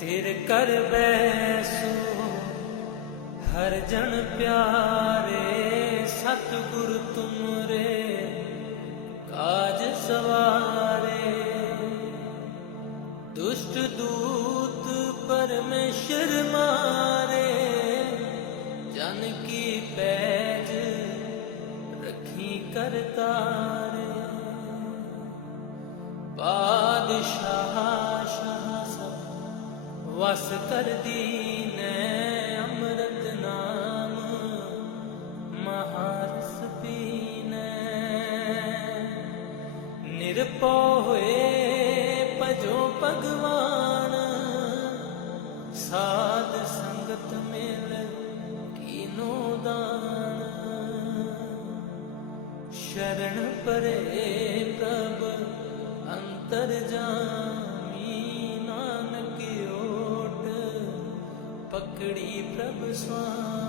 तेरे कर बैसो हर जन प्यारे, सतगुर तुमरे काज सवारे। दुष्ट दूत परमेश्वर मारे, जन की पैज रखी करतारे। बादशाह शाह सब वस कर दीनै, अमृत नाम महारस पीनै। निरपौ होए भजो भगवान, साध संगत मिल कीनो दान। शरण परे प्रभ अंतर जामी, नानक ओट पकड़ी प्रभ स्वामी।